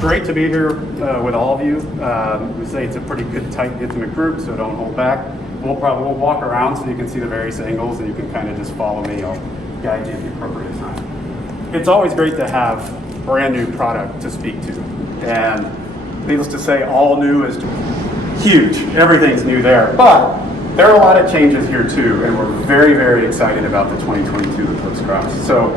Great to be here with all of you. We say it's a pretty good, tight, intimate group, so don't hold back. We'll walk around so you can see the various angles, and you can kind of just follow me. I'll guide you at the appropriate time. It's always great to have brand new product to speak to, and needless to say, all new is huge. Everything's new there, but there are a lot of changes here too, and we're very, very excited about the 2022 Eclipse Cross. So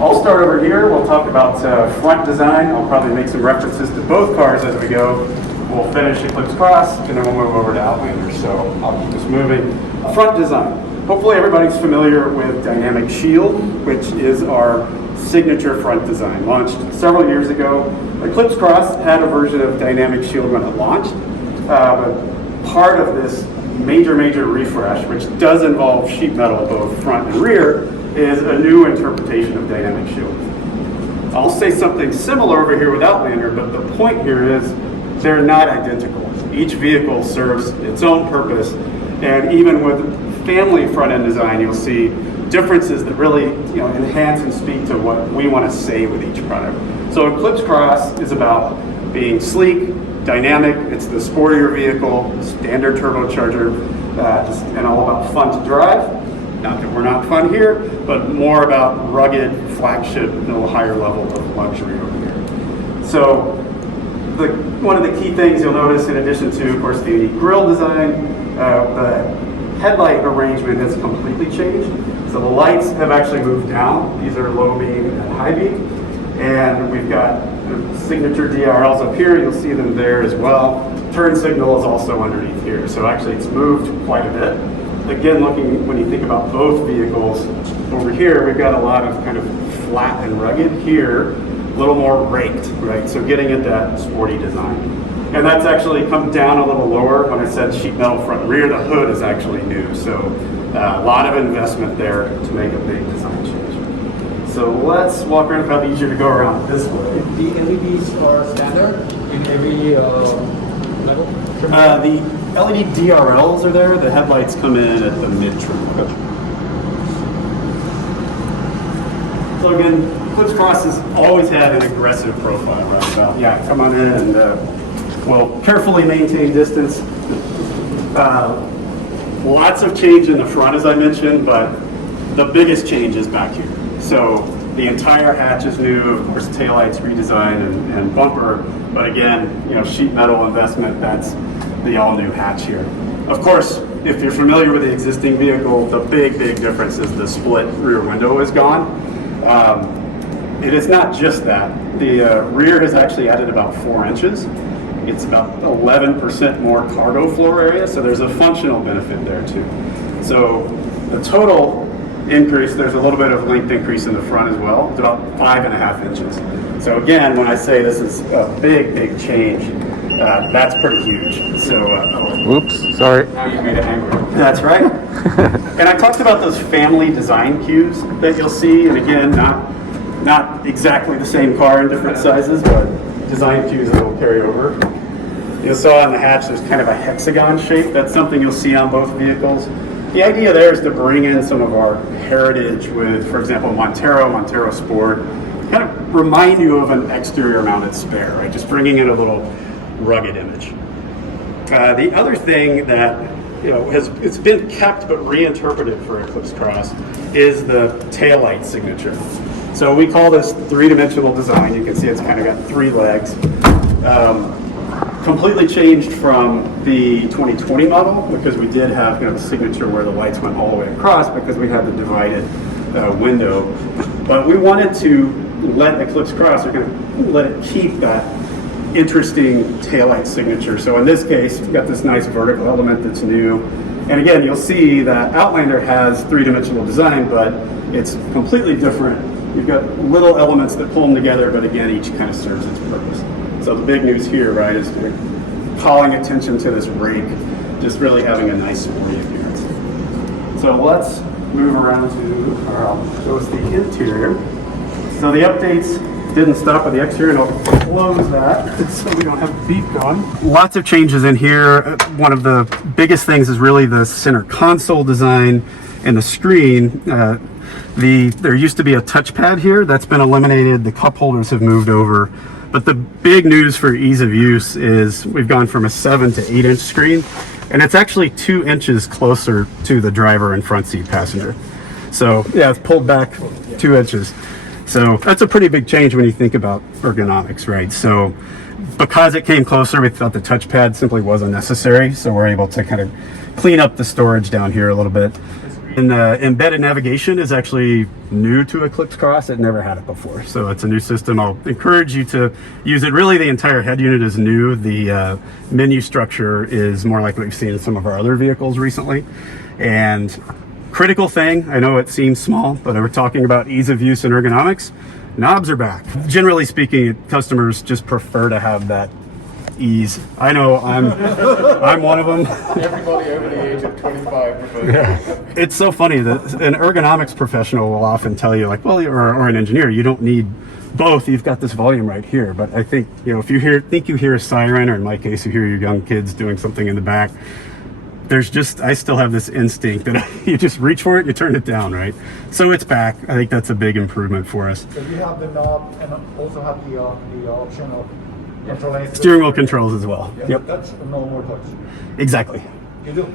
I'll start over here. We'll talk about front design. I'll probably make some references to both cars as we go. We'll finish Eclipse Cross, and then we'll move over to Outlander. So I'll keep us moving. Front design. Hopefully everybody's familiar with Dynamic Shield, which is our signature front design. Launched several years ago. Eclipse Cross had a version of Dynamic Shield when it launched. But part of this major refresh, which does involve sheet metal both front and rear, is a new interpretation of Dynamic Shield. I'll say something similar over here with Outlander, but the point here is they're not identical. Each vehicle serves its own purpose, and even with family front-end design, you'll see differences that really enhance and speak to what we want to say with each product. So Eclipse Cross is about being sleek, dynamic. It's the sportier vehicle, standard turbocharger, and all about fun to drive. Not that we're not fun here, but more about rugged, flagship, a little higher level of luxury over here. So one of the key things you'll notice, in addition to, of course, the unique grille design, the headlight arrangement has completely changed. So the lights have actually moved down. These are low beam and high beam. And we've got the signature DRLs up here. You'll see them there as well. Turn signal is also underneath here. So actually it's moved quite a bit. Again, when you think about both vehicles, over here we've got a lot of kind of flat and rugged. Here, a little more raked, right? So getting at that sporty design. And that's actually come down a little lower. When I said sheet metal front and rear, the hood is actually new. So a lot of investment there to make a big design change. So let's walk around. It's probably easier to go around this way. The LEDs are standard in every level? The LED DRLs are there. The headlights come in at the mid-trim. So again, Eclipse Cross has always had an aggressive profile, right? About, come on in and we'll carefully maintain distance. Lots of change in the front, as I mentioned, but the biggest change is back here. So the entire hatch is new, of course, taillights redesigned and bumper, but again, sheet metal investment, that's the all-new hatch here. Of course, if you're familiar with the existing vehicle, the big difference is the split rear window is gone. It is not just that. The rear has actually added about 4 inches. It's about 11% more cargo floor area, so there's a functional benefit there too. So the total increase, there's a little bit of length increase in the front as well. It's about 5.5 inches. So again, when I say this is a big change, that's pretty huge. So, oops, sorry. Now you made it angry. That's right. And I talked about those family design cues that you'll see, and again, not exactly the same car in different sizes, but design cues that will carry over. You saw on the hatch there's kind of a hexagon shape. That's something you'll see on both vehicles. The idea there is to bring in some of our heritage with, for example, Montero Sport, kind of remind you of an exterior mounted spare, right? Just bringing in a little rugged image. The other thing that it's been kept but reinterpreted for Eclipse Cross is the taillight signature. So we call this three-dimensional design. You can see it's kind of got 3 legs. Completely changed from the 2020 model, because we did have a signature where the lights went all the way across because we had the divided window. But we wanted to let Eclipse Cross, we're going to let it keep that interesting taillight signature. So in this case, we've got this nice vertical element that's new. And again, you'll see that Outlander has 3-dimensional design, but it's completely different. You've got little elements that pull them together, but again, each kind of serves its purpose. So the big news here, right, is calling attention to this rake, just really having a nice sporty appearance. So let's move around to, I'll show us the interior. So the updates didn't stop at the exterior, and I'll close that so we don't have the beep going. Lots of changes in here. One of the biggest things is really the center console design and the screen. There used to be a touchpad here. That's been eliminated. The cup holders have moved over. But the big news for ease of use is we've gone from a 7 to 8 inch screen, and it's actually 2 inches closer to the driver and front seat passenger. So yeah, it's pulled back 2 inches. So that's a pretty big change when you think about ergonomics, right? So because it came closer, we thought the touchpad simply wasn't necessary. So we're able to kind of clean up the storage down here a little bit. And embedded navigation is actually new to Eclipse Cross. It never had it before. So it's a new system. I'll encourage you to use it. Really, the entire head unit is new. The menu structure is more like what we've seen in some of our other vehicles recently. And critical thing, I know it seems small, but we're talking about ease of use and ergonomics. Knobs are back. Generally speaking, customers just prefer to have that ease. I know I'm one of them. Everybody over the age of 25 prefers. Yeah. It's so funny that an ergonomics professional will often tell you, like, well, or an engineer, you don't need both. You've got this volume right here. But I think, you know, if you hear a siren, or in my case, you hear your young kids doing something in the back, I still have this instinct that you just reach for it, you turn it down, right? So it's back. I think that's a big improvement for us. So you have the knob and also have the option of controlling Steering wheel controls as well. Yeah, Yep. That's no more touch. Exactly. You do.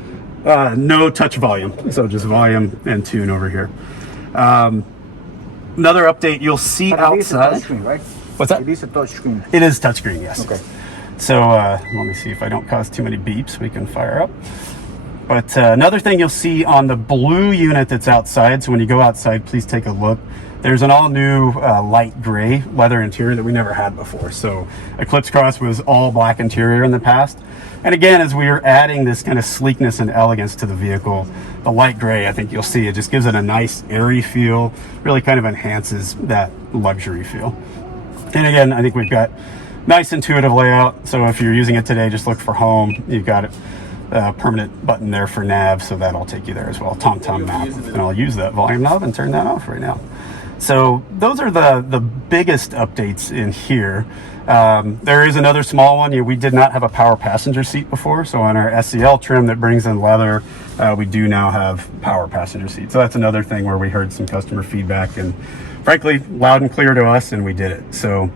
No touch volume. So just volume and tune over here. Another update you'll see But it is a outside. touchscreen, right? What's that? It is a touchscreen. It is touchscreen, yes. Okay. So let me see if I don't cause too many beeps, we can fire up. But another thing you'll see on the blue unit that's outside, so when you go outside, please take a look. There's an all new light gray leather interior that we never had before. So Eclipse Cross was all black interior in the past. And again, as we are adding this kind of sleekness and elegance to the vehicle, the light gray, I think you'll see, it just gives it a nice airy feel, really kind of enhances that luxury feel. And again, I think we've got nice intuitive layout. So if you're using it today, just look for home. You've got a permanent button there for nav, so that'll take you there as well. TomTom map. And I'll use that volume knob and turn that off right now. So those are the biggest updates in here. There is another small one. We did not have a power passenger seat before. So on our SEL trim that brings in leather, we do now have power passenger seat. So that's another thing where we heard some customer feedback, and frankly, loud and clear to us, and we did it. So